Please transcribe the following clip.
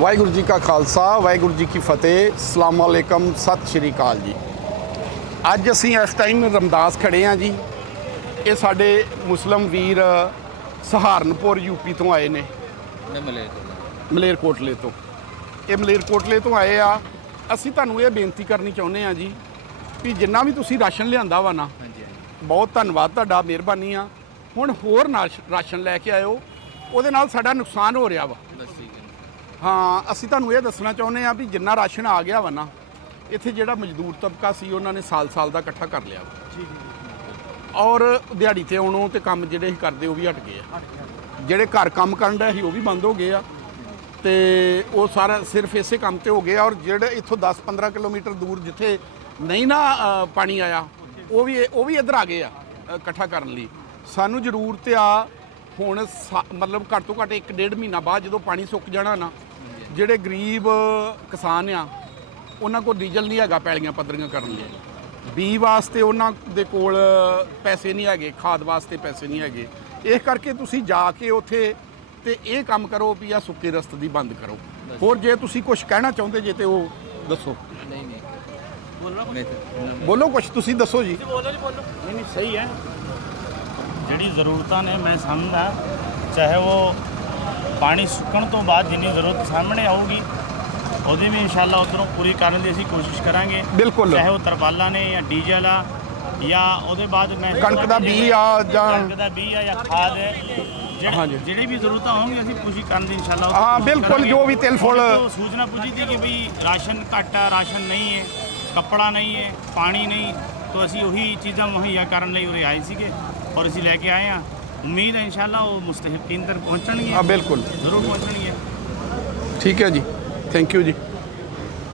ਵਾਹਿਗੁਰੂ ਜੀ ਕਾ ਖਾਲਸਾ ਵਾਹਿਗੁਰੂ ਜੀ ਕੀ ਫਤਿਹ ਅਸਲਾਮ ਅਲੈਕਮ ਸਤਿ ਸ਼੍ਰੀ ਅਕਾਲ ਜੀ। ਅੱਜ ਅਸੀਂ ਇਸ ਟਾਈਮ ਰਮਦਾਸ ਖੜੇ ਆ ਜੀ। ਇਹ ਸਾਡੇ ਮੁਸਲਮ ਵੀਰ ਸਹਾਰਨਪੁਰ ਯੂਪੀ ਤੋਂ ਆਏ ਨੇ। ਮਲੇਰਕੋਟਲੇ ਤੋਂ ਇਹ ਮਲੇਰਕੋਟਲੇ ਤੋਂ ਆਏ ਆ। ਅਸੀਂ ਤੁਹਾਨੂੰ ਇਹ ਬੇਨਤੀ ਕਰਨੀ ਚਾਹੁੰਦੇ ਆ ਜੀ ਵੀ ਜਿੰਨਾ ਵੀ ਤੁਸੀਂ ਰਾਸ਼ਨ ਲਿਆਂਦਾ ਵਾ ਨਾ ਬਹੁਤ ਧੰਨਵਾਦ ਤੁਹਾਡਾ ਮਿਹਰਬਾਨੀ ਆ। ਹੁਣ ਹੋਰ ਰਾਸ਼ਨ ਲੈ ਕੇ ਆਇਓ ਉਹਦੇ ਨਾਲ ਸਾਡਾ ਨੁਕਸਾਨ ਹੋ ਰਿਹਾ ਵਾ। ਹੈ ਅਸੀਂ ਤੁਹਾਨੂੰ ਇਹ ਦੱਸਣਾ ਚਾਹੁੰਦੇ ਆ ਵੀ ਜਿੰਨਾ ਰਾਸ਼ਨ ਆ ਗਿਆ ਵਾ ਨਾ ਇੱਥੇ ਜਿਹੜਾ ਮਜ਼ਦੂਰ ਤਬਕਾ ਸੀ ਉਹਨਾਂ ਨੇ ਸਾਲ-ਸਾਲ ਦਾ ਇਕੱਠਾ ਕਰ ਲਿਆ ਵਾ। ਔਰ ਦਿਹਾੜੀ ਤੇ ਆਉਣੋਂ ਤੇ ਕੰਮ ਜਿਹੜੇ ਸੀ ਕਰਦੇ ਉਹ ਵੀ ਹਟ ਗਏ ਆ। ਜਿਹੜੇ ਘਰ ਕੰਮ ਕਰਨ ਦਾ ਸੀ ਉਹ ਵੀ ਬੰਦ ਹੋ ਗਏ ਆ। ਤੇ ਉਹ ਸਾਰਾ ਸਿਰਫ ਇਸੇ ਕੰਮ ਤੇ ਹੋ ਗਏ ਆ ਔਰ ਜਿਹੜੇ ਇੱਥੋਂ 10-15 ਕਿਲੋਮੀਟਰ ਦੂਰ ਜਿੱਥੇ ਨਹੀਂ ਨਾ ਅ, ਪਾਣੀ ਆਇਆ ਉਹ ਵੀ ਉਹ ਵੀ ਇੱਧਰ ਆ ਗਏ ਆ ਅ, ਇਕੱਠਾ ਕਰਨ ਲਈ। ਸਾਨੂੰ ਜ਼ਰੂਰਤ ਆ ਹੁਣ ਸਾ- ਮਤਲਬ ਘੱਟ ਤੋਂ ਘੱਟ 1.5 ਮਹੀਨਾ ਬਾਅਦ ਜਦੋਂ ਪਾਣੀ ਸੁੱਕ ਜਾਣਾ ਨਾ ਜਿਹੜੇ ਗਰੀਬ ਕਿਸਾਨ ਆ ਉਹਨਾਂ ਕੋਲ ਡੀਜ਼ਲ ਨਹੀਂ ਹੈਗਾ ਪੈਲੀਆਂ ਪੱਧਰੀਆਂ ਕਰਨ ਲਈ। ਬੀ ਵਾਸਤੇ ਉਹਨਾਂ ਦੇ ਕੋਲ ਪੈਸੇ ਨਹੀਂ ਹੈਗੇ ਖਾਦ ਵਾਸਤੇ ਪੈਸੇ ਨਹੀਂ ਹੈਗੇ। ਇਸ ਕਰਕੇ ਤੁਸੀਂ ਜਾ ਕੇ ਉੱਥੇ ਤੇ ਇਹ ਕੰਮ ਕਰੋ ਵੀ ਆ ਸੁੱਕੇ ਰਸਤ ਦੀ ਬੰਦ ਕਰੋ। ਹੋਰ ਜੇ ਤੁਸੀਂ ਕੁਝ ਕਹਿਣਾ ਚਾਹੁੰਦੇ ਜੇ ਤੇ ਉਹ ਦੱਸੋ। ਨਹੀਂ ਨਹੀਂ। ਬੋਲੋ। ਬੋਲੋ ਕੁਝ ਤੁਸੀਂ ਦੱਸੋ ਜੀ। ਨਹੀਂ ਨਹੀਂ ਸਹੀ ਹੈ। ਜਿਹੜੀ ਜ਼ਰੂਰਤਾਂ ਨੇ ਮੈਂ ਸਮਝਦਾ। ਚਾਹੇ ਉਹ ਪਾਣੀ ਸੁੱਕਣ ਤੋਂ ਬਾਅਦ ਜਿੰਨੀ ਜ਼ਰੂਰਤ ਸਾਹਮਣੇ ਆਊਗੀ ਉਹਦੀ ਵੀ ਇਨਸ਼ਾਅੱਲਾ ਉਧਰੋਂ ਪੂਰੀ ਕਰਨ ਦੀ ਅਸੀਂ ਕੋਸ਼ਿਸ਼ ਕਰਾਂਗੇ ਬਿਲਕੁਲ ਚਾਹੇ ਉਹ ਤਰਪਾਲਾਂ ਨੇ ਜਾਂ ਡੀਜ਼ਲ ਆ ਜਾਂ ਉਹਦੇ ਬਾਅਦ ਮੈਂ ਕਣਕ ਦਾ ਬੀਜ ਆ ਜਾਂ- ਕਣਕ ਦਾ ਬੀਜ ਆ ਜਾਂ ਖਾਦ ਹੈ ਜਿਹੜੇ- ਹਾਂਜੀ। ਜਿਹੜੀ ਵੀ ਜ਼ਰੂਰਤਾਂ ਹੋਣਗੀਆਂ ਅਸੀਂ ਕੋਸ਼ਿਸ਼ ਕਰਨ ਦੀ ਇਨਸ਼ਾਅੱਲਾ ਹਾਂ, ਬਿਲਕੁਲ। ਜੋ ਵੀ ਤਿਲ ਫੁੱਲ- ਸੂਚਨਾ ਪੁੱਜੀ ਥੀ ਕਿ ਵੀ ਰਾਸ਼ਨ ਘੱਟ ਆ ਰਾਸ਼ਨ ਨਹੀਂ ਹੈ ਕੱਪੜਾ ਨਹੀਂ ਹੈ ਪਾਣੀ ਨਹੀਂ ਤਾਂ ਅਸੀਂ ਉਹੀ ਚੀਜ਼ਾਂ ਮੁਹੱਈਆ ਕਰਨ ਲਈ ਉਰੇ ਆਏ ਸੀਗੇ ਔਰ ਅਸੀਂ ਲੈ ਕੇ ਆਏ ਹਾਂ ਉਮੀਦ ਹੈ ਇਨਸ਼ਾਅੱਲਾ ਉਹ ਮੁਸਤਹਿਕੀਨ ਤੱਕ ਪਹੁੰਚਣਗੇ। ਹਾਂ ਬਿਲਕੁਲ। ਜ਼ਰੂਰ ਪਹੁੰਚਣਗੇ। ਠੀਕ ਹੈ ਜੀ। ਥੈਂਕ ਯੂ ਜੀ।